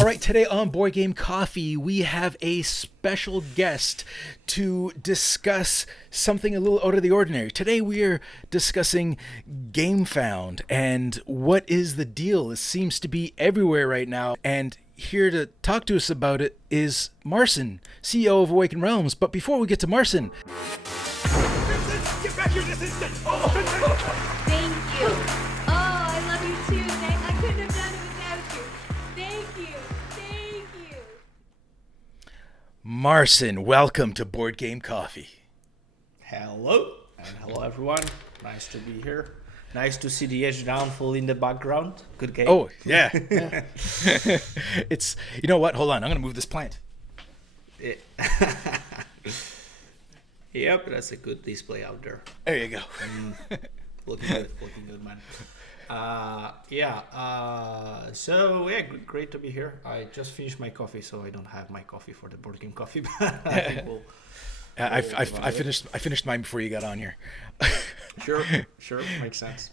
All right, today on Board Game Coffee, we have a special guest to discuss something a little out of the ordinary. Today we are discussing Gamefound and what is the deal. It seems to be everywhere right now. And here to talk to us about it is Marcin, CEO of Awaken Realms. But before we get to Marcin... Get back here this instant! Thank you. Oh, I love you too. I couldn't have done it without you. Thank you. Thank you. Marcin, welcome to Board Game Coffee. Hello, and hello everyone. Nice to be here. Nice to see the Edge Downfall in the background. Good game. Oh, yeah. It's, you know what? Hold on. I'm going to move this plant. Yep, that's a good display out there. There you go. Looking good, man. So great to be here. I just finished my coffee, so I don't have my coffee for the Board Game Coffee, but I think I finished mine before you got on here. Sure, makes sense.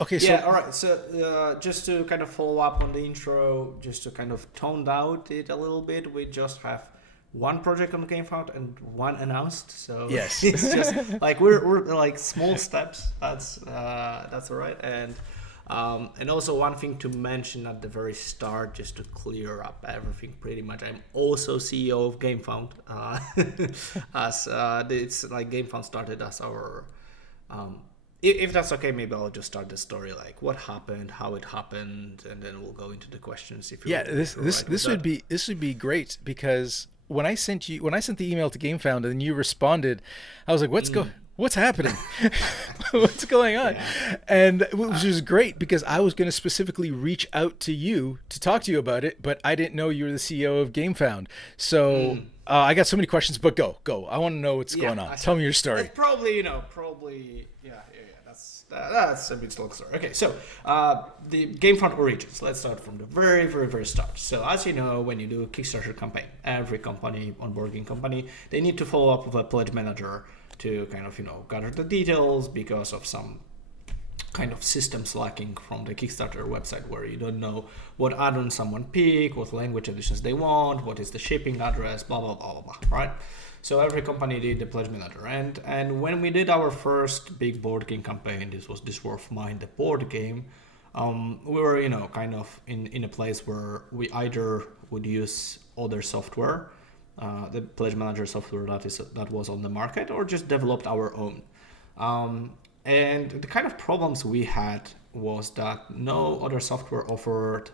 Okay, so all right. So just to kind of follow up on the intro, just to kind of tone out it a little bit, we just have one project on Gamefound and one announced. So yes, it's just like we're like small steps. That's all right. And also one thing to mention at the very start, just to clear up everything pretty much. I'm also CEO of Gamefound. As it's like Gamefound started as our. If that's okay, maybe I'll just start the story, like what happened, how it happened, and then we'll go into the questions. If this would be great, because when I sent the email to Gamefound and you responded, I was like, what's happening? What's going on? Yeah. And which was great, because I was going to specifically reach out to you to talk to you about it, but I didn't know you were the CEO of Gamefound. So I got so many questions, but go. I want to know what's going on. Tell me your story. It's probably. That's a bit long story. Okay, so the Gamefound Origins. Let's start from the very, very, very start. So as you know, when you do a Kickstarter campaign, every company, on-board game company, they need to follow up with a pledge manager to kind of, gather the details because of some kind of systems lacking from the Kickstarter website, where you don't know what add-on someone pick, what language editions they want, what is the shipping address, blah, blah, blah, blah, blah, right? So every company did the pledge manager. And when we did our first big board game campaign, this was This War of Mine, the board game, we were, kind of in a place where we either would use other software, the pledge manager software that was on the market, or just developed our own. And the kind of problems we had was that no other software offered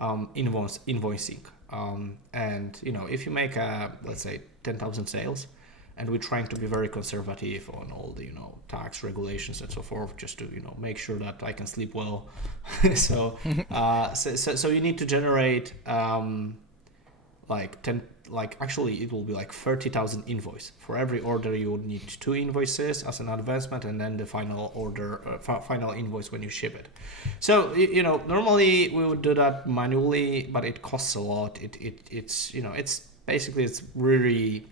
invoicing. And if you make let's say 10,000 sales, and we're trying to be very conservative on all the tax regulations and so forth, just to make sure that I can sleep well. so you need to generate actually it will be like 30,000 invoice. For every order you would need 2 invoices as an advancement, and then the final order, final invoice when you ship it. So normally we would do that manually, but it costs a lot. It's really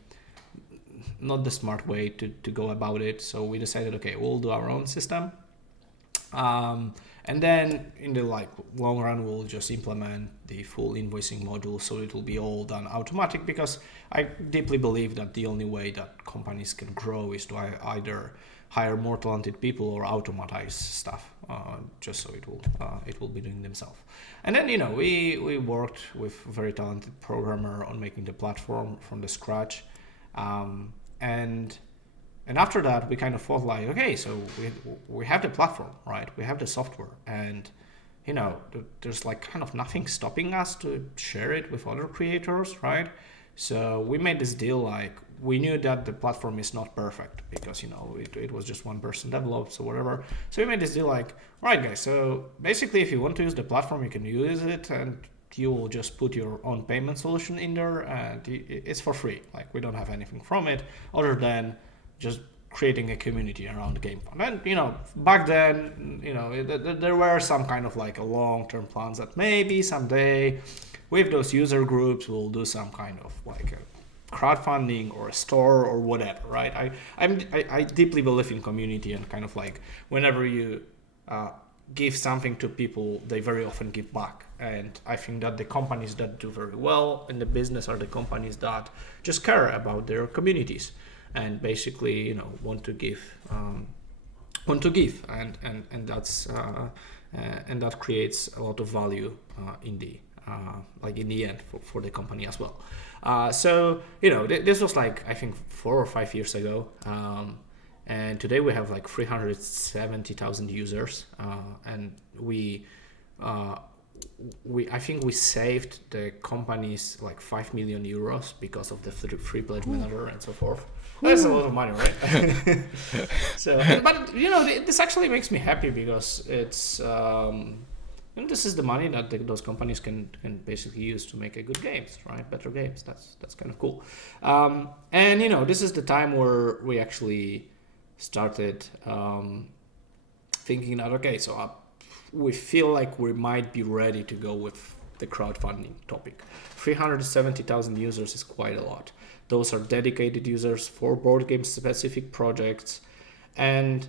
not the smart way to go about it. So we decided, okay, we'll do our own system. And then in the long run, we'll just implement the full invoicing module, so it will be all done automatic, because I deeply believe that the only way that companies can grow is to either hire more talented people or automatize stuff, just so it will be doing themselves. And then we worked with a very talented programmer on making the platform from the scratch, and after that, we kind of thought okay, so we have the platform, right? We have the software, and there's kind of nothing stopping us to share it with other creators, right? So we made this deal. We knew that the platform is not perfect, because it was just one person developed, so whatever. So we made this deal right, guys. So basically, if you want to use the platform, you can use it, and you will just put your own payment solution in there, and it's for free. We don't have anything from it other than just creating a community around Gamefound. And back then, there were some kind of a long-term plans that maybe someday with those user groups we'll do some kind of a crowdfunding or a store or whatever, right? I deeply believe in community, and kind of whenever you give something to people, they very often give back. And I think that the companies that do very well in the business are the companies that just care about their communities and basically, want to give, and that's and that creates a lot of value in the end for the company as well. So this was like, I think 4 or 5 years ago. And today we have like 370,000 users, and I think we saved the companies like 5 million euros because of the free pledge manager and so forth. That's a lot of money, right? So, but this actually makes me happy because it's this is the money that those companies can basically use to make a good games, right? Better games. That's kind of cool. And this is the time where we actually started thinking that, okay, so we feel like we might be ready to go with the crowdfunding topic. 370,000 users is quite a lot. Those are dedicated users for board game specific projects. And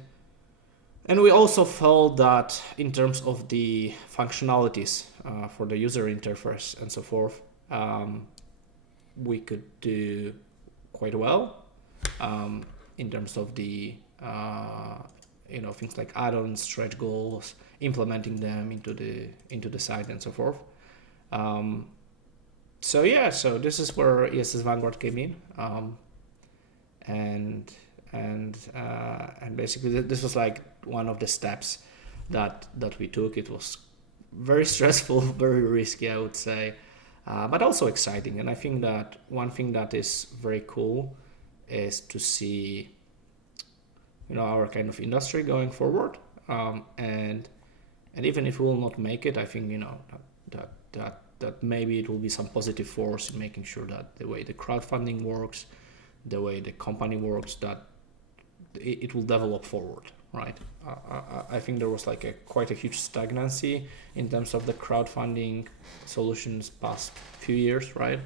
we also felt that in terms of the functionalities for the user interface and so forth, we could do quite well. In terms of the things like add-ons, stretch goals, implementing them into the site and so forth. So this is where ISS Vanguard came in, and basically this was like one of the steps that we took. It was very stressful, very risky, I would say, but also exciting. And I think that one thing that is very cool is to see our kind of industry going forward, and even if we will not make it, I think that maybe it will be some positive force in making sure that the way the crowdfunding works, the way the company works, that it will develop forward, right? I think there was like quite a huge stagnancy in terms of the crowdfunding solutions past few years, right?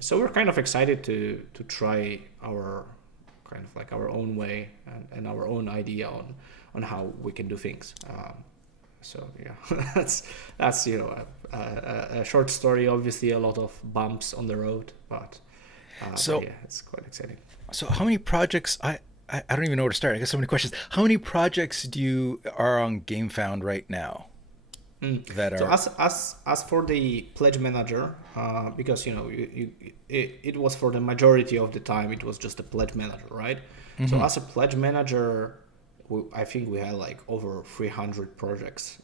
So we're kind of excited to try our kind of like our own way and our own idea on how we can do things. So yeah, that's a short story. Obviously, a lot of bumps on the road, but yeah, it's quite exciting. So how many projects? I don't even know where to start. I got so many questions. How many projects are on Gamefound right now? That are... So as for the pledge manager, because it was for the majority of the time it was just a pledge manager, right? Mm-hmm. So as a pledge manager, I think we had like over 300 projects,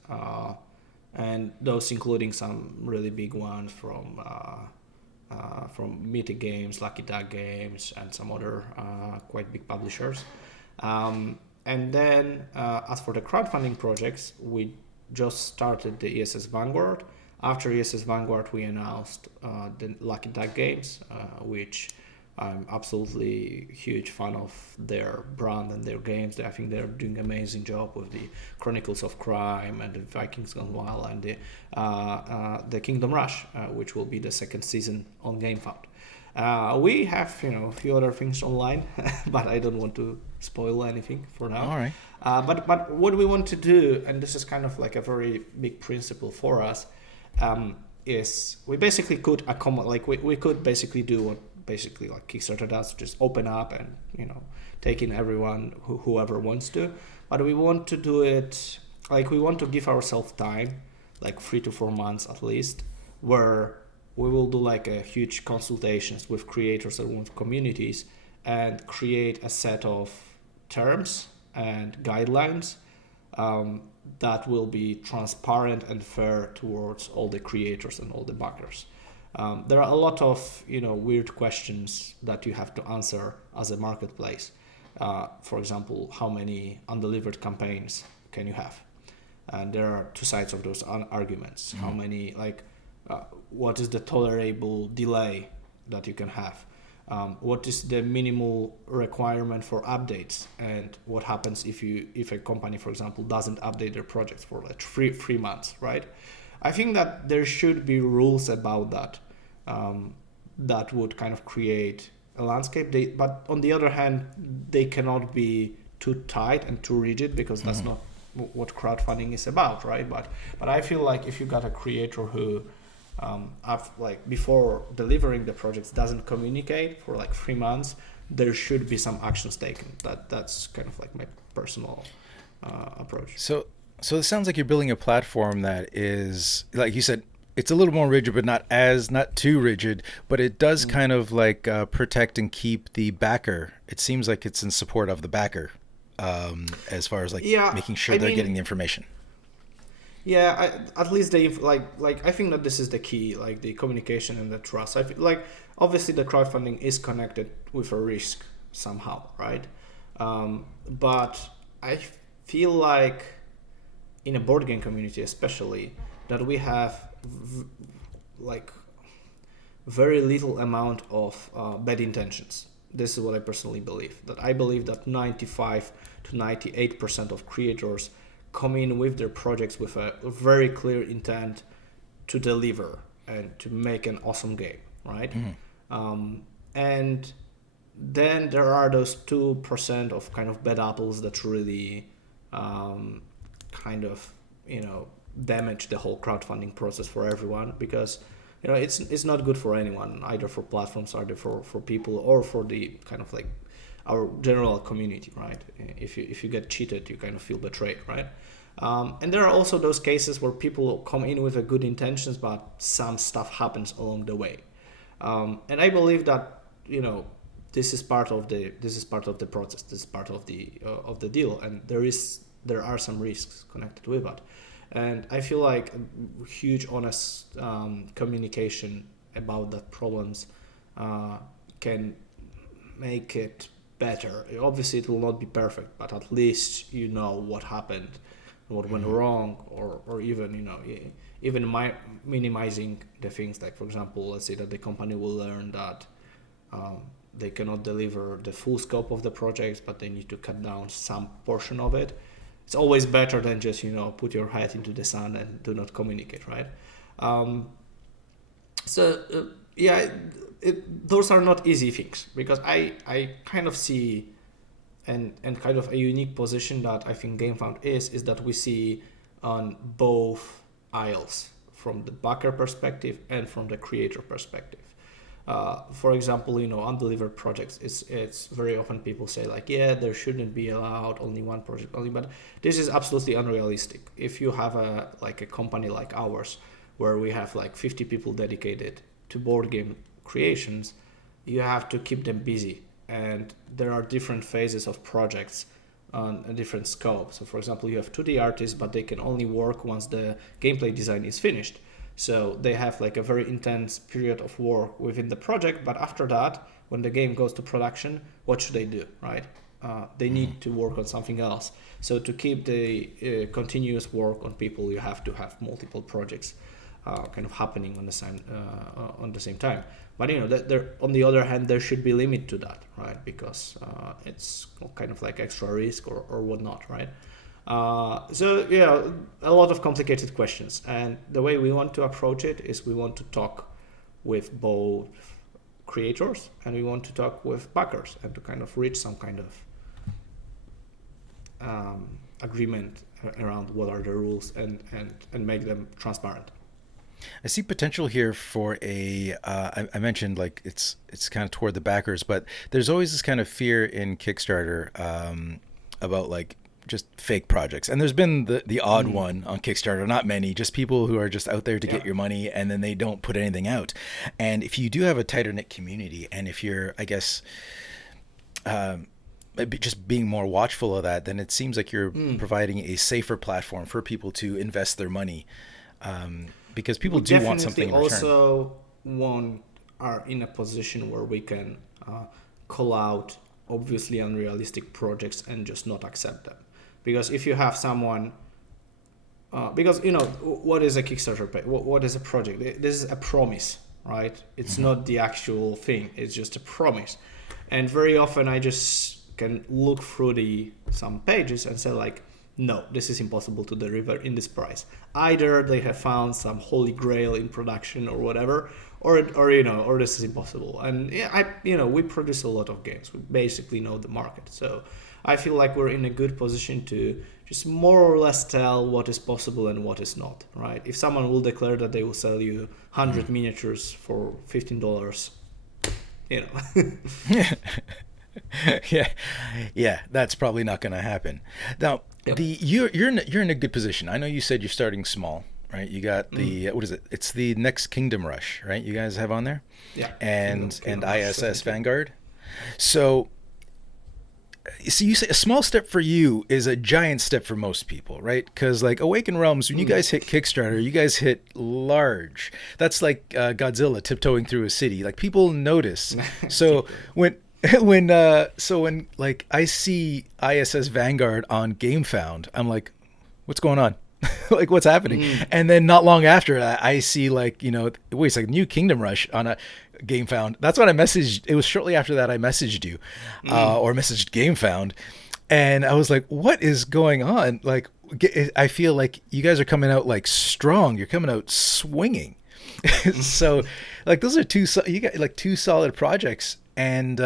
and those including some really big ones from Mythic Games, Lucky Duck Games, and some other quite big publishers. And then as for the crowdfunding projects, we just started the ISS Vanguard. After ISS Vanguard, we announced the Lucky Duck Games, which I'm absolutely huge fan of their brand and their games. I think they're doing an amazing job with the Chronicles of Crime and the Vikings Gone Wild and the Kingdom Rush, which will be the second season on Gamefound. We have a few other things online, but I don't want to spoil anything for now. All right. But what we want to do, and this is kind of like a very big principle for us, is we basically could we could basically do what basically like Kickstarter does, just open up and take in everyone whoever wants to. But we want to do it like we want to give ourselves time, like 3 to 4 months at least, where we will do like a huge consultations with creators and with communities and create a set of terms and guidelines that will be transparent and fair towards all the creators and all the backers. There are a lot of weird questions that you have to answer as a marketplace. For example, how many undelivered campaigns can you have? And there are two sides of those arguments. Mm-hmm. How many what is the tolerable delay that you can have? What is the minimal requirement for updates, and what happens if a company, for example, doesn't update their projects for like three months, right? I think that there should be rules about that that would kind of create a landscape. But on the other hand, they cannot be too tight and too rigid, because that's not what crowdfunding is about, right? But I feel like if you got a creator who before delivering the projects doesn't communicate for like 3 months, there should be some actions taken. That's kind of like my personal approach. So it sounds like you're building a platform that is, like you said, it's a little more rigid, but not too rigid, but it does kind of like protect and keep the backer. It seems like it's in support of the backer, as far as like making sure they're getting the information. Yeah, at least they I think that this is the key, like the communication and the trust. I feel like obviously the crowdfunding is connected with a risk somehow, right? But I feel like in a board game community, especially, that we have very little amount of bad intentions. This is what I personally believe. That I believe that 95 to 98% of creators come in with their projects with a very clear intent to deliver and to make an awesome game, right? And then there are those 2% of kind of bad apples that really kind of, damage the whole crowdfunding process for everyone, because it's not good for anyone, either for platforms, either for people, or for the kind of like our general community, right? If you get cheated, you kind of feel betrayed, right? And there are also those cases where people come in with a good intentions, but some stuff happens along the way. And I believe that this is part of the process. This is part of the deal, and there are some risks connected with that. And I feel like huge honest communication about the problems can make it better. Obviously, it will not be perfect, but at least what happened, what went wrong, or even minimizing the things. Like, for example, let's say that the company will learn that they cannot deliver the full scope of the project, but they need to cut down some portion of it. It's always better than just put your head into the sand and do not communicate, right? Those are not easy things, because I kind of see and kind of a unique position that I think Gamefound is that we see on both aisles, from the backer perspective and from the creator perspective. For example, undelivered projects, it's very often people say like, there shouldn't be allowed only one project only, but this is absolutely unrealistic. If you have a company like ours, where we have like 50 people dedicated to board game creations, you have to keep them busy, and there are different phases of projects on a different scope. So for example, you have 2D artists, but they can only work once the gameplay design is finished. So they have like a very intense period of work within the project, but after that, when the game goes to production, what should they do, right? They need to work on something else. So to keep the continuous work on people, you have to have multiple projects kind of happening on the same time. But on the other hand, there should be limit to that, right? Because it's kind of like extra risk or whatnot, right? A lot of complicated questions, and the way we want to approach it is we want to talk with both creators and we want to talk with backers, and to kind of reach some kind of agreement around what are the rules and make them transparent. I see potential here for I mentioned like it's kind of toward the backers, but there's always this kind of fear in Kickstarter about like just fake projects. And there's been the odd one on Kickstarter, not many, just people who are just out there to get your money, and then they don't put anything out. And if you do have a tighter knit community, and if you're, I guess, just being more watchful of that, then it seems like you're providing a safer platform for people to invest their money. Because people do want something in return. Also are in a position where we can call out obviously unrealistic projects and just not accept them. Because if you have someone, what is a Kickstarter page? What is a project? This is a promise, right? It's not the actual thing. It's just a promise. And very often I just can look through some pages and say like, no, this is impossible to deliver in this price. Either they have found some holy grail in production or whatever, or this is impossible. And we produce a lot of games. We basically know the market, so I feel like we're in a good position to just more or less tell what is possible and what is not, right? If someone will declare that they will sell you 100 miniatures for $15, yeah, that's probably not going to happen. Now, Yep. you're in a good position. I know you said you're starting small, right? You got the what is it? It's the next Kingdom Rush, right? You guys have on there, Yeah. and Kingdom Rush, ISS Vanguard. So you say a small step for you is a giant step for most people, right? Because like Awaken Realms, when you guys hit Kickstarter, you guys hit large. That's like Godzilla tiptoeing through a city. Like people notice. So when like I see ISS Vanguard on Gamefound, I'm like, what's going on? Like what's happening? And then not long after that, I see like, wait a second, new Kingdom Rush on a Gamefound. That's what I messaged. It was shortly after that I messaged you or messaged Gamefound. And I was like, what is going on? Like, I feel like you guys are coming out like strong. You're coming out swinging. So like those are you got like two solid projects. And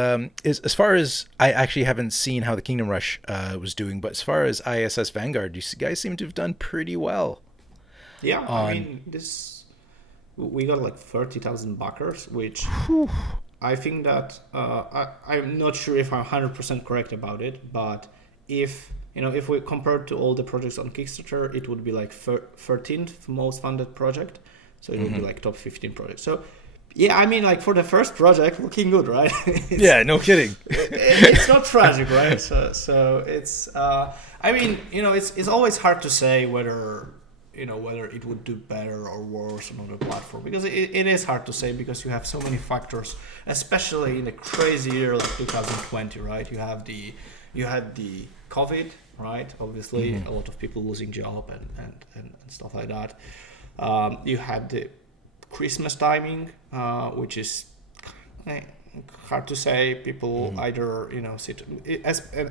as far as I actually haven't seen how the Kingdom Rush was doing, but as far as ISS Vanguard, you guys seem to have done pretty well. Yeah, I mean, we got like 30,000 backers, which I think that I'm not sure if I'm 100% correct about it, but if we compare to all the projects on Kickstarter, it would be like 13th most funded project, so it would be like top 15 project. So. Yeah, I mean, like for the first project, looking good, right? Yeah, no kidding. It's not tragic, right? So it's, I mean, it's always hard to say whether it would do better or worse on other platform, because it is hard to say, because you have so many factors, especially in a crazy year like 2020, right? You had the COVID, right? Obviously, a lot of people losing job and stuff like that. You had the Christmas timing, which is hard to say. People either sit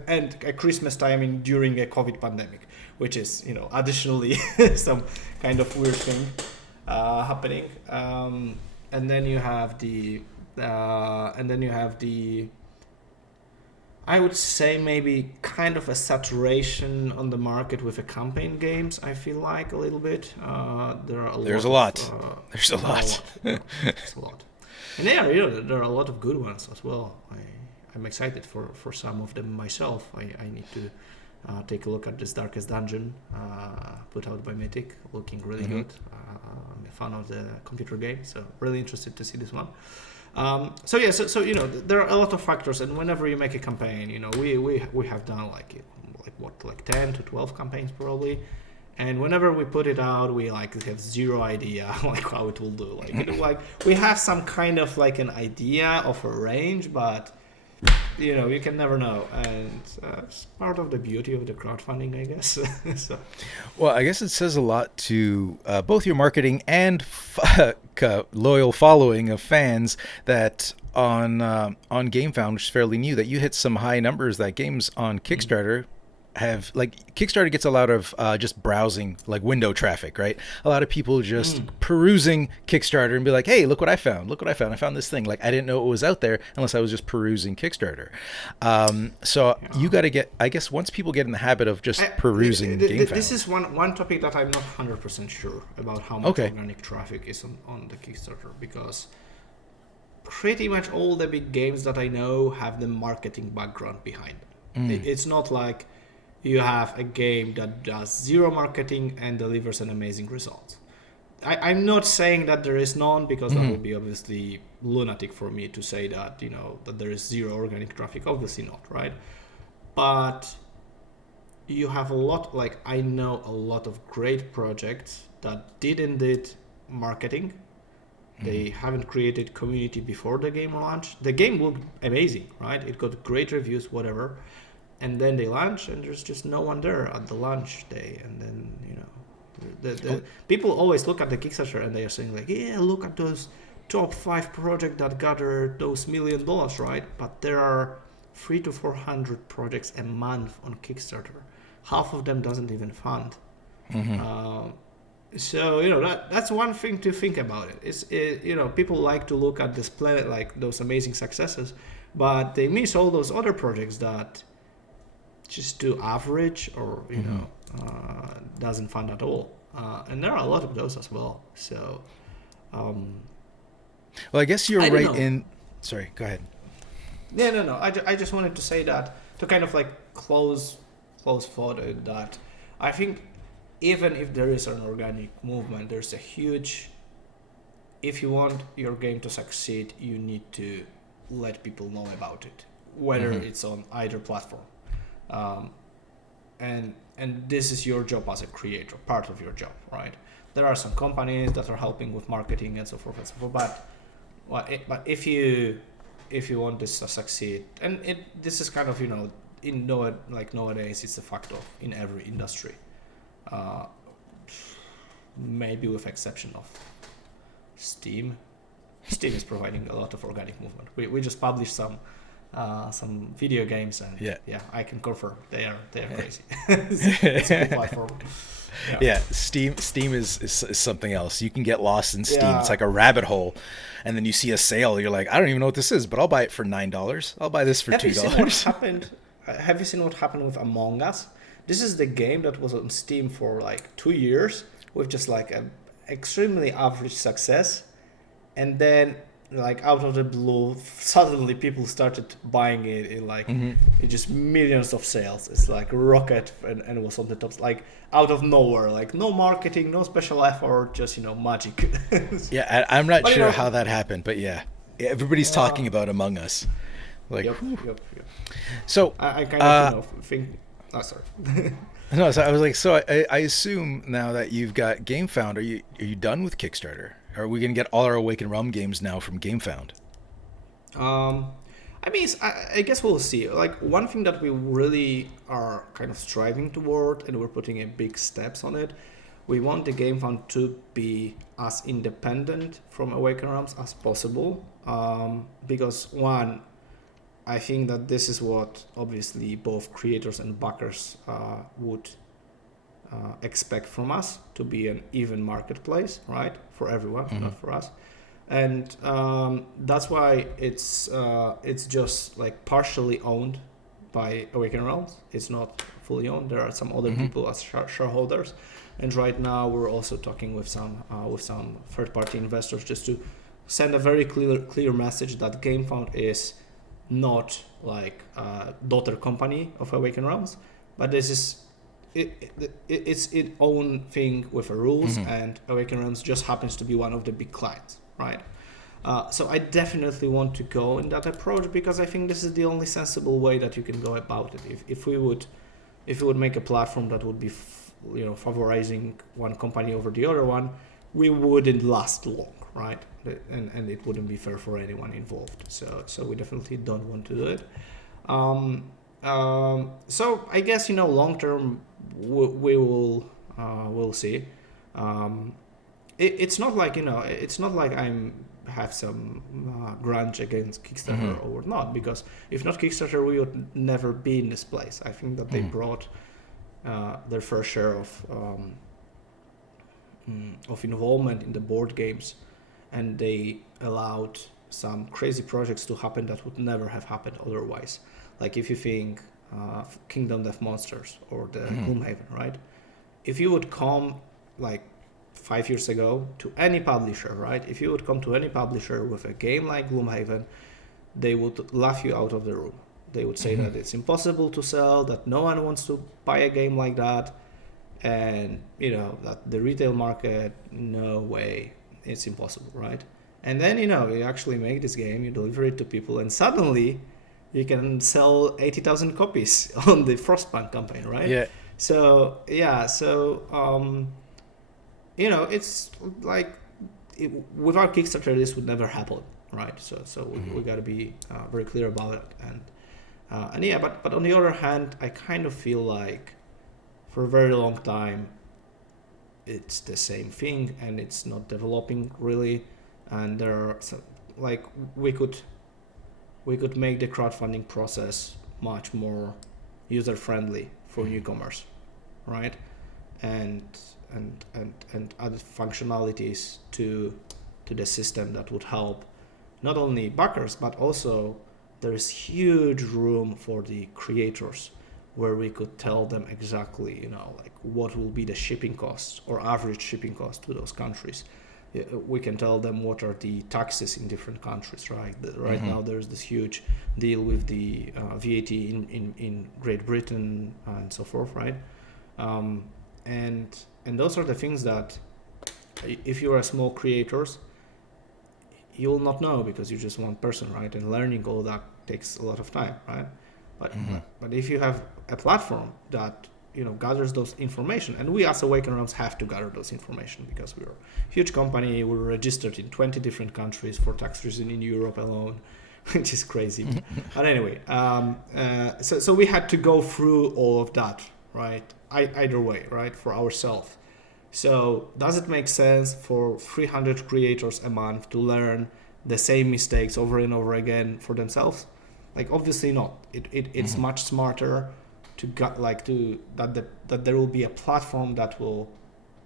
and a Christmas timing during a COVID pandemic, which is additionally some kind of weird thing happening. And then you have the I would say maybe kind of a saturation on the market with the campaign games. I feel like a little bit. There's a lot. There's a lot. And there are a lot of good ones as well. I'm excited for some of them myself. I need to take a look at this Darkest Dungeon put out by Mythic, looking really good. I'm a fan of the computer game, so really interested to see this one. So there are a lot of factors, and whenever you make a campaign, we have done like 10 to 12 campaigns probably, and whenever we put it out, we have zero idea like how it will do. Like we have some kind of like an idea of a range, but you can never know, and it's part of the beauty of the crowdfunding, I guess. So. Well, I guess it says a lot to both your marketing and loyal following of fans that on Gamefound, which is fairly new, that you hit some high numbers. That games on Kickstarter have, like, Kickstarter gets a lot of just browsing, like window traffic, right? A lot of people just perusing Kickstarter and be like, hey, look what I found. I found this thing. Like, I didn't know it was out there unless I was just perusing Kickstarter. You got to get, I guess, once people get in the habit of just perusing Gamefound. This is one topic that I'm not 100% sure about, how much organic traffic is on the Kickstarter, because pretty much all the big games that I know have the marketing background behind them. It's not like you have a game that does zero marketing and delivers an amazing result. I'm not saying that there is none, because that would be obviously lunatic for me to say that, that there is zero organic traffic. Obviously not, right? But you have a lot, like I know a lot of great projects that did marketing. They haven't created community before the game launch. The game looked amazing, right? It got great reviews, whatever. And then they launch, and there's just no one there at the launch day. And then, people always look at the Kickstarter and they are saying like, yeah, look at those top 5 projects that gathered those $1 million, right? But there are 300 to 400 projects a month on Kickstarter. Half of them doesn't even fund. So that's one thing to think about. People like to look at this planet like those amazing successes, but they miss all those other projects that just do average or doesn't fund at all. And there are a lot of those as well. So, well, I guess you're I don't right know. in. Sorry, go ahead. Yeah, no. I just wanted to say that to kind of like close thought that I think even if there is an organic movement, there's a huge. If you want your game to succeed, you need to let people know about it, whether it's on either platform. And this is your job as a creator, part of your job, right? There are some companies that are helping with marketing and so forth and so forth, but if you want this to succeed, and this is kind of nowadays it's a factor in every industry, maybe with exception of Steam. Steam is providing a lot of organic movement. We just published some video games, and I can confirm they are crazy. It's a cool platform. Yeah, Steam is something else. You can get lost in Steam. Yeah. It's like a rabbit hole, and then you see a sale. You're like, I don't even know what this is, but I'll buy it for $9. I'll buy this for $2. Have you seen what happened with Among Us? This is the game that was on Steam for like 2 years with just like an extremely average success, and then like out of the blue, suddenly people started buying it in like it just millions of sales. It's like rocket, and it was on the tops, like out of nowhere, like no marketing, no special effort, just magic. Yeah, I'm not But, sure how that happened, but yeah, everybody's talking about Among Us. Like, Yep. so I kind of think. Oh, sorry. no, so I was like, so I assume now that you've got Gamefound, are you done with Kickstarter? Are we gonna get all our Awaken Realm games now from Gamefound? I guess we'll see. Like one thing that we really are kind of striving toward, and we're putting in big steps on it. We want the Gamefound to be as independent from Awaken Realms as possible, because one, I think that this is what obviously both creators and backers would expect from us, to be an even marketplace, right, for everyone, not for us. And that's why it's just like partially owned by Awaken Realms. It's not fully owned. There are some other people as shareholders, and right now we're also talking with some third-party investors just to send a very clear message that Gamefound is not like a daughter company of Awaken Realms, but this is it's its own thing with rules, and Awaken Realms just happens to be one of the big clients, right? So I definitely want to go in that approach, because I think this is the only sensible way that you can go about it. If we would make a platform that would be favorizing one company over the other one, we wouldn't last long, right? And it wouldn't be fair for anyone involved. So we definitely don't want to do it. So I guess long term we'll see. It's not like I'm have some grudge against Kickstarter or not, because if not Kickstarter, we would never be in this place. I think that they brought their fair share of involvement in the board games, and they allowed some crazy projects to happen that would never have happened otherwise. Like if you think Kingdom Death Monsters or the Gloomhaven, right? If you would come like 5 years ago to any publisher, right? If you would come to any publisher with a game like Gloomhaven, they would laugh you out of the room. They would say that it's impossible to sell, that no one wants to buy a game like that, and that the retail market, no way, it's impossible, right? And then you actually make this game, you deliver it to people, and suddenly you can sell 80,000 copies on the Frostpunk campaign, right? Yeah. So it's like without Kickstarter, this would never happen, right? So we got to be very clear about it, and yeah. But on the other hand, I kind of feel like for a very long time it's the same thing, and it's not developing really. And there are some, like we could make the crowdfunding process much more user friendly for newcomers, right? And and other functionalities to the system that would help not only backers, but also there is huge room for the creators, where we could tell them exactly, like what will be the shipping costs or average shipping cost to those countries. We can tell them what are the taxes in different countries, right? Right now there's this huge deal with the VAT in Great Britain and so forth, right? And those are the things that if you're a small creators, you will not know because you're just one person, right? And learning all that takes a lot of time, right? But if you have a platform that gathers those information, and we as Awaken Realms have to gather those information because we're a huge company. We're registered in 20 different countries for tax reason in Europe alone, which is crazy. But anyway, so we had to go through all of that, right? Either way, right, for ourselves. So does it make sense for 300 creators a month to learn the same mistakes over and over again for themselves? Like, obviously not. It's much smarter that there will be a platform that will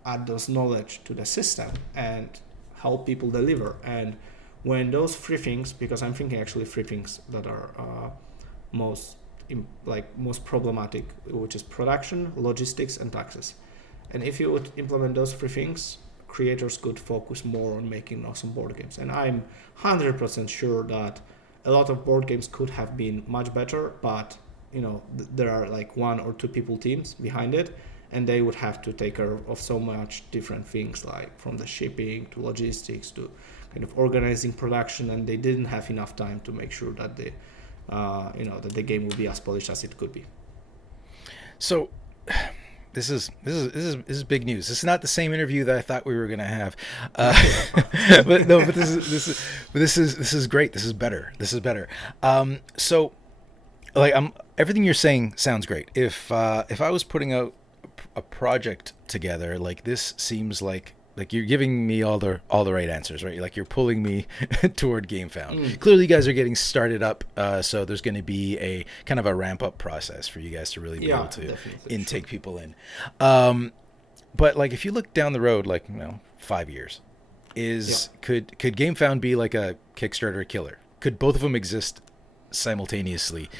add those knowledge to the system and help people deliver. And when those three things, because I'm thinking actually three things that are most problematic, which is production, logistics, and taxes. And if you would implement those three things, creators could focus more on making awesome board games. And I'm 100% sure that a lot of board games could have been much better, but there are like one or two people teams behind it, and they would have to take care of so much different things, like from the shipping to logistics to kind of organizing production, and they didn't have enough time to make sure that that the game will be as polished as it could be. So this is big news. This is not the same interview that I thought we were going to have, but this is great. This is better. So, like, everything you're saying sounds great. If I was putting out a project together, like, this seems like you're giving me all the right answers, right? Like, you're pulling me toward Gamefound. Clearly, you guys are getting started up, so there's going to be a kind of a ramp up process for you guys to really be able to intake people in. But like, if you look down the road, like 5 years, could Gamefound be like a Kickstarter killer? Could both of them exist simultaneously?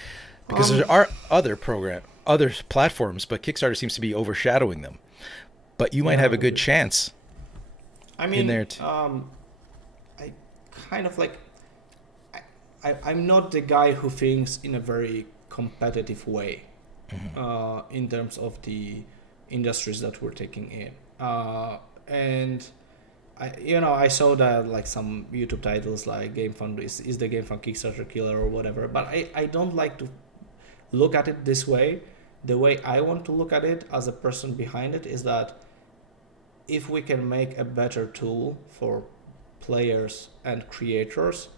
Because there are other platforms, but Kickstarter seems to be overshadowing them. But you might have a good chance. I mean, in there I kind of like, I'm not the guy who thinks in a very competitive way in terms of the industries that we're taking in. And I saw that like some YouTube titles like Gamefound is the Gamefound Kickstarter killer or whatever, but I don't like to look at it this way. The way I want to look at it as a person behind it is that if we can make a better tool for players and creators,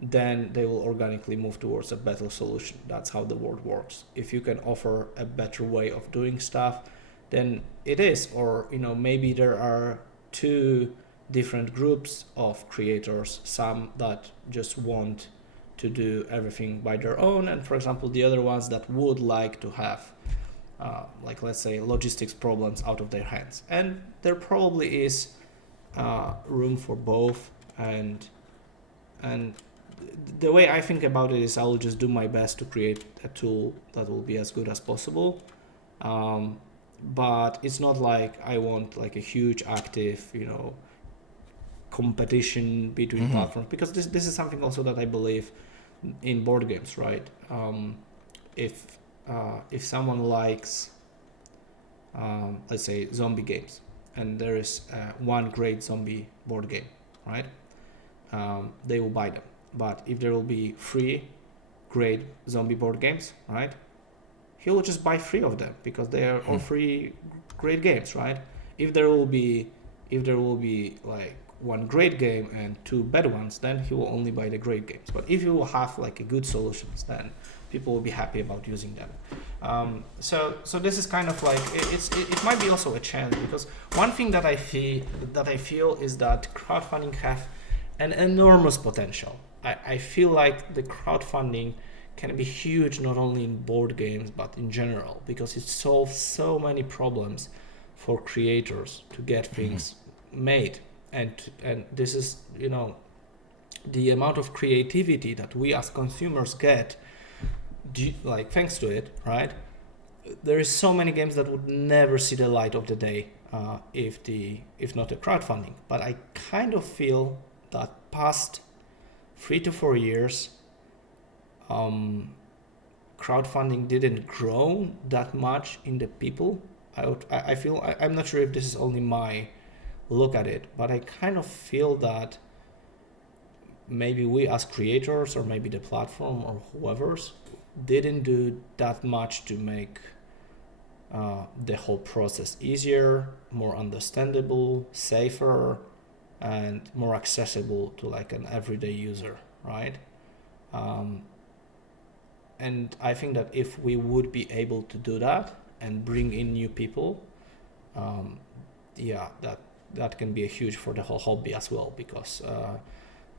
then they will organically move towards a better solution. That's how the world works. If you can offer a better way of doing stuff, then it is. Or maybe there are two different groups of creators, some that just want to do everything by their own, and for example the other ones that would like to have like, let's say, logistics problems out of their hands. And there probably is room for both, and the way I think about it is I will just do my best to create a tool that will be as good as possible, but it's not like I want like a huge active competition between platforms, because this is something also that I believe in board games, right? If someone likes let's say zombie games, and there is one great zombie board game, right? They will buy them. But if there will be 3 great zombie board games, right, he will just buy 3 of them because they are all 3 great games, right? If there will be like 1 great game and 2 bad ones, then he will only buy the great games. But if you will have like a good solutions, then people will be happy about using them. So this is kind of like it might be also a chance, because one thing that I feel is that crowdfunding have an enormous potential. I feel like the crowdfunding can be huge, not only in board games but in general, because it solves so many problems for creators to get things made, and this is, you know, the amount of creativity that we as consumers get, like thanks to it, right? There is so many games that would never see the light of the day if not the crowdfunding. But I kind of feel that past 3 to 4 years, crowdfunding didn't grow that much in the people. I feel, I'm not sure if this is only my look at it, but I kind of feel that maybe we as creators, or maybe the platform or whoever's, didn't do that much to make the whole process easier, more understandable, safer, and more accessible to like an everyday user, right? And I think that if we would be able to do that and bring in new people, that can be a huge for the whole hobby as well, because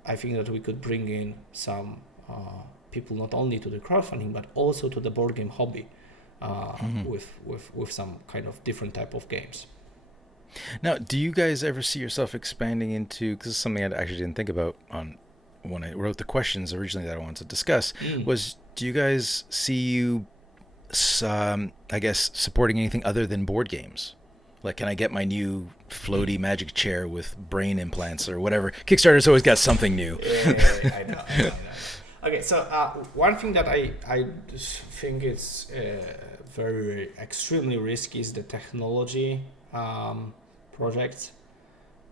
I think that we could bring in some people not only to the crowdfunding but also to the board game hobby with some kind of different type of games. Now, do you guys ever see yourself expanding into, because it's something I actually didn't think about on when I wrote the questions originally that I wanted to discuss, was do you guys see you, I guess, supporting anything other than board games? Like, can I get my new floaty magic chair with brain implants or whatever? Kickstarter's always got something new. I know. Okay, so one thing that I just think is very extremely risky is the technology projects,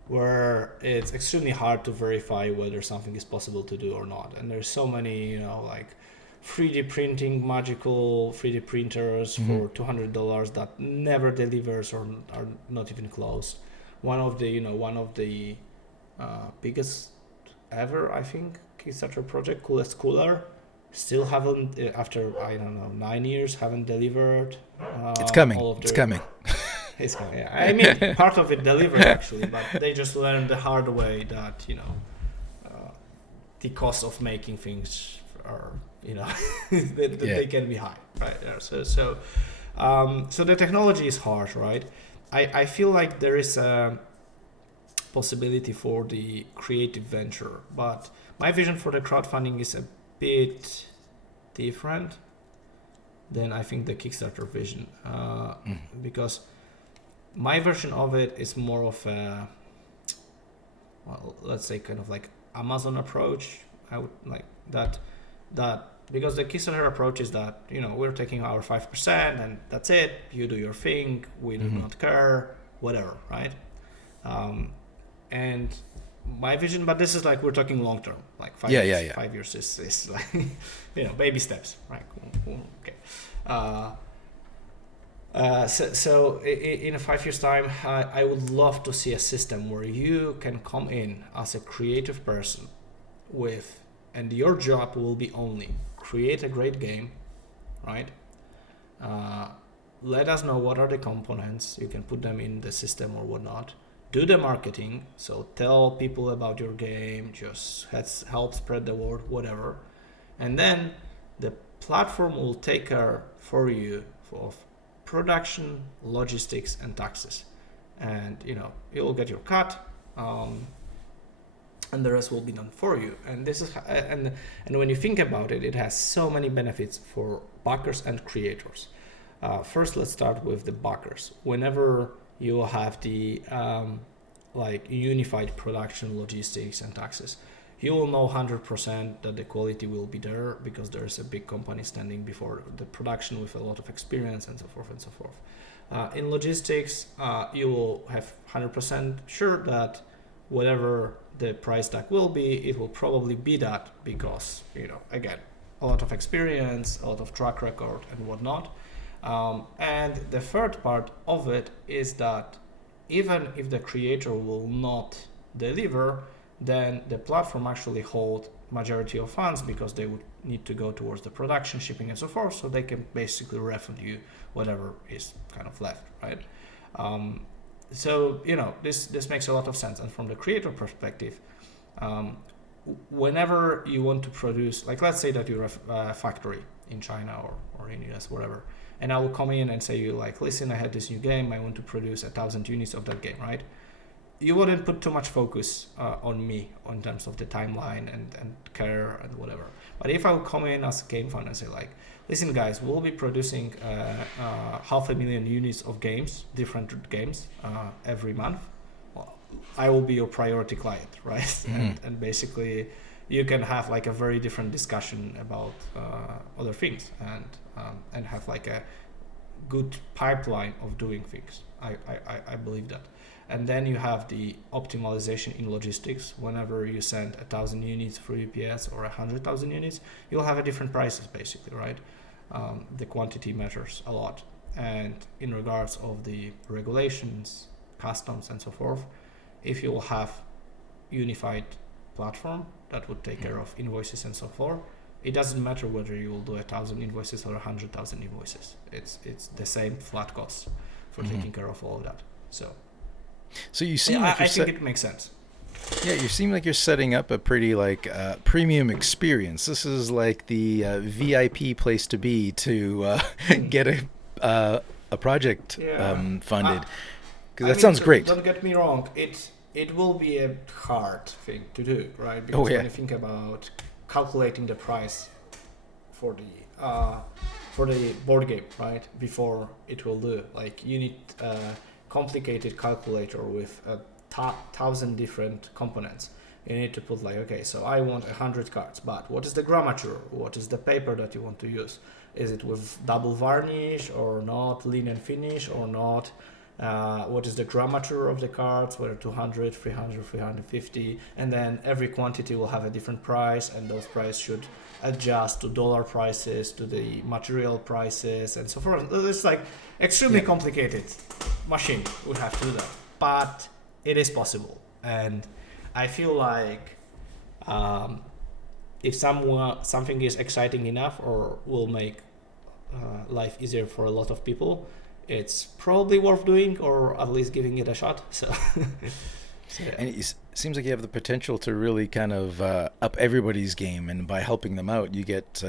where it's extremely hard to verify whether something is possible to do or not. And there's so many, you know, like 3D printing, magical 3D printers for $200 that never delivers or are not even close. One of the biggest ever, I think, Kickstarter project, Coolest Cooler, still haven't, after, 9 years, haven't delivered. It's coming. It's coming. It's coming, yeah. I mean, part of it delivered actually, but they just learned the hard way that, you know, the cost of making things are, you know, they can be high, right? So the technology is hard, right? I feel like there is a possibility for the creative venture, but my vision for the crowdfunding is a bit different than I think the Kickstarter vision, because my version of it is more of a, well, let's say kind of like Amazon approach. I would like that because the Kickstarter approach is that, you know, we're taking our 5% and that's it. You do your thing. We do not care, whatever, right? And my vision, but this is like, we're talking long term, like 5 years. Yeah. 5 years is like, you know, baby steps, right? Okay. So in a 5 years time, I would love to see a system where you can come in as a creative person and your job will be only create a great game, right? Let us know what are the components. You can put them in the system or whatnot. Do the marketing. So tell people about your game, just help spread the word, whatever. And then the platform will take care for you of production, logistics, and taxes. And, you know, you'll get your cut. And the rest will be done for you. And this is and when you think about it, it has so many benefits for backers and creators. First, let's start with the backers. Whenever you have the like unified production, logistics, and taxes, you will know 100% that the quality will be there because there is a big company standing before the production with a lot of experience and so forth and so forth. In logistics, you will have 100% sure that whatever the price tag will be, it will probably be that because, you know, again, a lot of experience, a lot of track record and whatnot. And the third part of it is that even if the creator will not deliver, then the platform actually hold majority of funds because they would need to go towards the production, shipping and so forth, so they can basically refund you whatever is kind of left, right? So, you know, this makes a lot of sense. And from the creator perspective, whenever you want to produce, like let's say that you're a factory in China or in US, whatever, and I will come in and say you like, listen, I had this new game, I want to produce 1,000 units of that game, right? You wouldn't put too much focus on me in terms of the timeline and care and whatever. But if I would come in as a Gamefound and say like, listen guys, we'll be producing 500,000 units of games, different games, every month. Well, I will be your priority client, right? Mm-hmm. And basically, you can have like a very different discussion about other things and have like a good pipeline of doing things. I believe that. And then you have the optimization in logistics. Whenever you send 1,000 units through UPS or 100,000 units, you'll have a different prices basically, right? The quantity matters a lot. And in regards of the regulations, customs and so forth, if you will have unified platform that would take care of invoices and so forth, it doesn't matter whether you will do 1,000 invoices or 100,000 invoices. It's the same flat cost for taking care of all of that. So you seem yeah, like I think it makes sense. Yeah, you seem like you're setting up a pretty like premium experience. This is like the VIP place to be to get a project funded. Because that sounds great. Don't get me wrong. It will be a hard thing to do, right? Because when you think about calculating the price for the board game, right? Before it will do, like you need a complicated calculator with 1,000 different components. You need to put like, okay, so I want 100 cards, but what is the grammature? What is the paper that you want to use? Is it with double varnish or not, linen finish or not? What is the grammature of the cards, whether 200, 300, 350, and then every quantity will have a different price, and those prices should adjust to dollar prices, to the material prices, and so forth. It's like extremely complicated machine would have to do that, but it is possible. And I feel like if something is exciting enough or will make life easier for a lot of people, it's probably worth doing, or at least giving it a shot. So, yeah. And it seems like you have the potential to really kind of up everybody's game, and by helping them out, you get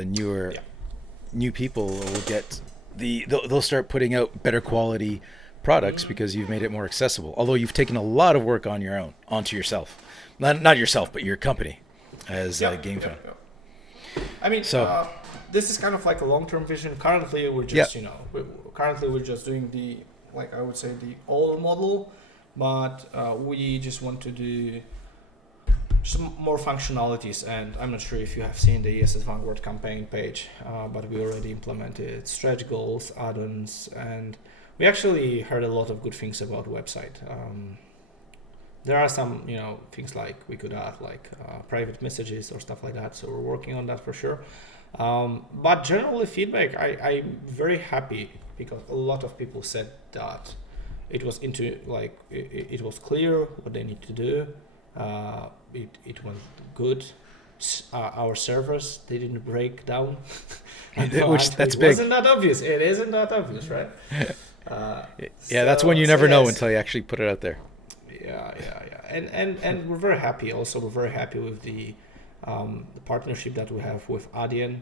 new people will get they'll start putting out better quality products because you've made it more accessible. Although you've taken a lot of work onto yourself, not yourself, but your company as Gamefound. I mean, this is kind of like a long-term vision. Currently, we're just we're just doing the, like I would say, the old model, but we just want to do some more functionalities. And I'm not sure if you have seen the ISS Vanguard campaign page, but we already implemented stretch goals, add-ons, and we actually heard a lot of good things about the website. There are some, things like we could add like private messages or stuff like that. So we're working on that for sure. But generally feedback, I'm very happy because a lot of people said that it was it was clear what they need to do. It went good. Our servers, they didn't break down. That's big. It wasn't that obvious. It isn't that obvious, right? That's when you never know until you actually put it out there. Yeah. And we're very happy. Also, we're very happy with the partnership that we have with Adyen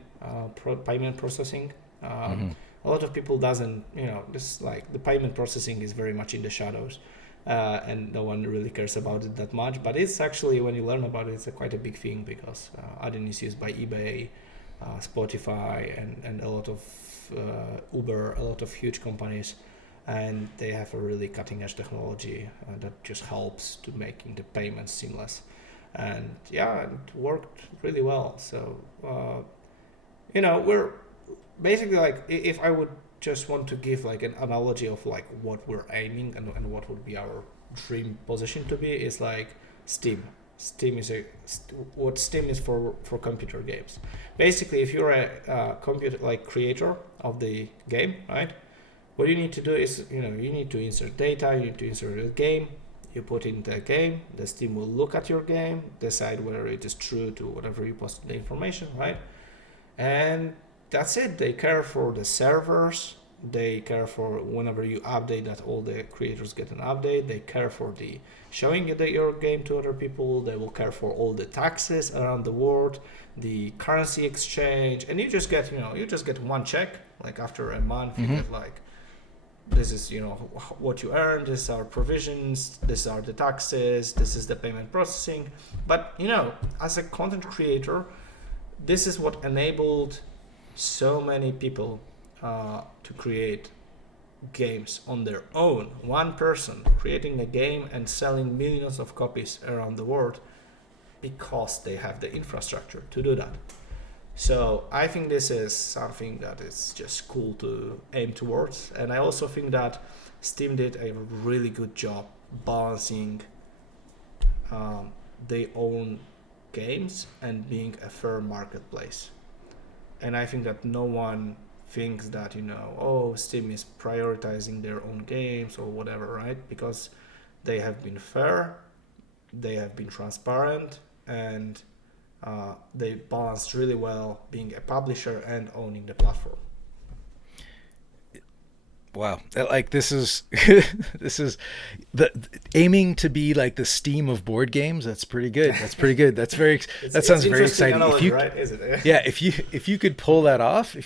payment processing. A lot of people doesn't, this like the payment processing is very much in the shadows, and no one really cares about it that much. But it's actually, when you learn about it, it's quite a big thing because Adyen is used by eBay, Spotify, and a lot of Uber, a lot of huge companies. And they have a really cutting edge technology that just helps to making the payments seamless. And it worked really well. So, we're basically like, if I would just want to give like an analogy of like what we're aiming and what would be our dream position to be, is like Steam. Steam is what Steam is for computer games. Basically, if you're a computer like creator of the game, right? What you need to do is, you need to insert data, you need to insert a game, you put in the game, the Steam will look at your game, decide whether it is true to whatever you post the information, right? And that's it. They care for the servers, They care for whenever you update that all the creators get an update. They care for the showing your game to other people. They will care for all the taxes around the world, the currency exchange, and you just get one check. Like after a month, you get like, this is what you earned. This are provisions. These are the taxes. This is the payment processing. But as a content creator, this is what enabled so many people to create games on their own. One person creating a game and selling millions of copies around the world because they have the infrastructure to do that. So I think this is something that is just cool to aim towards. And I also think that Steam did a really good job balancing their own games and being a fair marketplace. And I think that no one thinks that Steam is prioritizing their own games or whatever, right? Because they have been fair, they have been transparent, and they balanced really well being a publisher and owning the platform. Wow, like this is the aiming to be like the Steam of board games. That's pretty good. That sounds very exciting. Analogy, right? Is it? Yeah, if you could pull that off,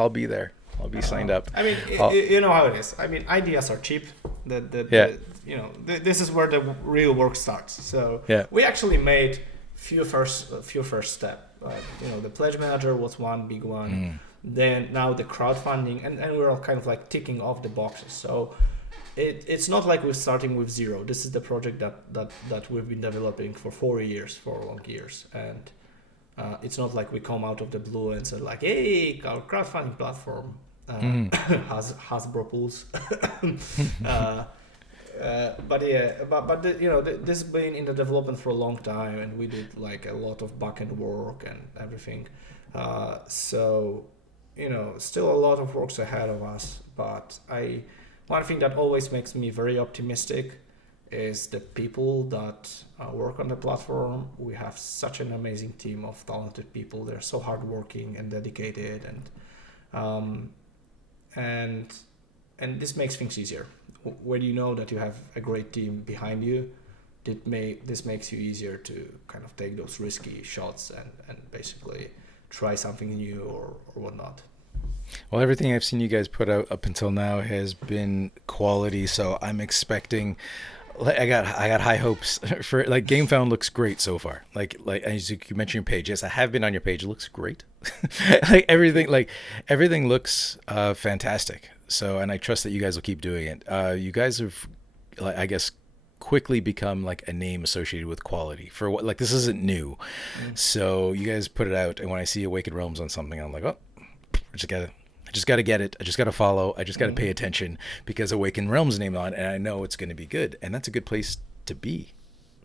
I'll be there. I'll be signed up. I mean, you know how it is. I mean, ideas are cheap. This is where the real work starts. So we actually made few first step. The pledge manager was one big one. Then now the crowdfunding, and we're all kind of like ticking off the boxes. So it's not like we're starting with zero. This is the project that we've been developing for 4 long years, and it's not like we come out of the blue and said like, hey, our crowdfunding platform has Hasbro pools. This has been in the development for a long time, and we did like a lot of back-end work and everything. Still a lot of work's ahead of us, but one thing that always makes me very optimistic is the people that work on the platform. We have such an amazing team of talented people. They're so hardworking and dedicated, and this makes things easier. When you know that you have a great team behind you, this makes you easier to kind of take those risky shots and basically try something new or whatnot. Well, everything I've seen you guys put out up until now has been quality, so I'm expecting. I got high hopes for like Gamefound looks great so far. Like as you mentioned your page, yes, I have been on your page. It looks great. everything looks fantastic. So, and I trust that you guys will keep doing it. You guys have, I guess, quickly become like a name associated with quality for what, like, this isn't new. So you guys put it out, and when I see Awaken Realms on something, I'm like, oh, I just gotta get it. I just gotta follow. I just gotta pay attention because Awaken Realms name on it, and I know it's going to be good, and that's a good place to be.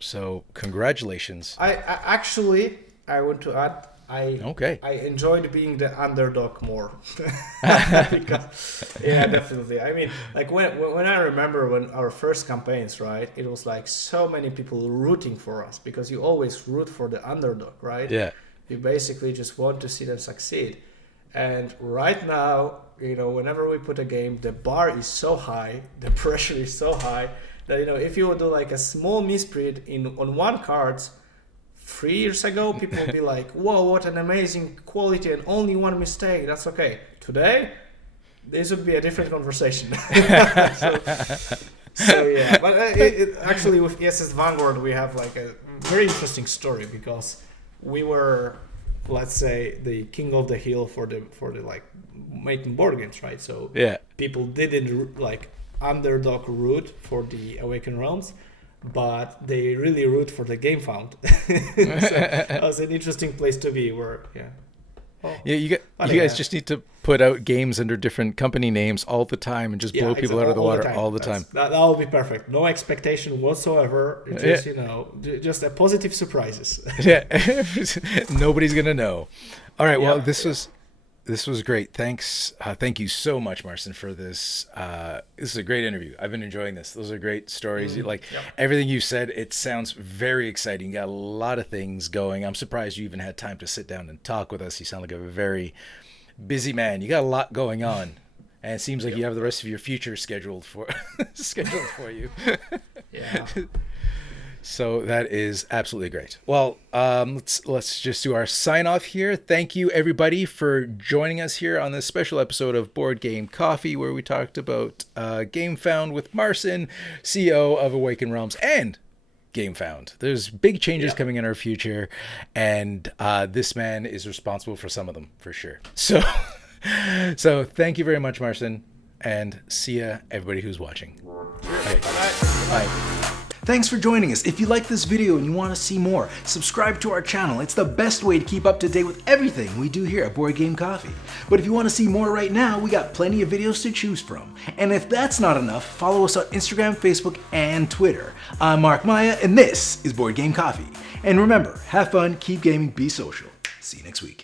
So congratulations. I want to add, I enjoyed being the underdog more. Because, yeah, definitely. I mean, like when I remember when our first campaigns, right, it was like so many people rooting for us, because you always root for the underdog, right? Yeah. You basically just want to see them succeed. And right now, whenever we put a game, the bar is so high, the pressure is so high that, if you would do like a small misprint on one card 3 years ago, people would be like, whoa, what an amazing quality and only one mistake. That's okay. Today, this would be a different conversation. So yeah, but actually with ISS Vanguard, we have like a very interesting story, because we were, let's say, the king of the hill for the like making board games, right? So yeah, people didn't like underdog root for the Awaken Realms, but they really root for the Gamefound. So that was an interesting place to be. You guys just need to put out games under different company names all the time and just blow people out of the water all the time. That will be perfect. No expectation whatsoever. Just just a positive surprises. Yeah, nobody's gonna know. All right. Well, this was great. Thanks. Thank you so much, Marcin, for this. This is a great interview. I've been enjoying this. Those are great stories. Everything you said, it sounds very exciting. You got a lot of things going. I'm surprised you even had time to sit down and talk with us. You sound like a very busy man. You got a lot going on. And it seems like you have the rest of your future scheduled for you. Yeah. So that is absolutely great. Well, let's just do our sign off here. Thank you everybody for joining us here on this special episode of Board Game Coffee, where we talked about Gamefound with Marcin, CEO of Awaken Realms, and Gamefound. There's big changes coming in our future, and this man is responsible for some of them for sure. So thank you very much, Marcin, and see ya, everybody who's watching. Okay. Bye. Thanks for joining us. If you like this video and you want to see more, subscribe to our channel. It's the best way to keep up to date with everything we do here at Board Game Coffee. But if you want to see more right now, we got plenty of videos to choose from. And if that's not enough, follow us on Instagram, Facebook, and Twitter. I'm Mark Maya, and this is Board Game Coffee. And remember, have fun, keep gaming, be social. See you next week.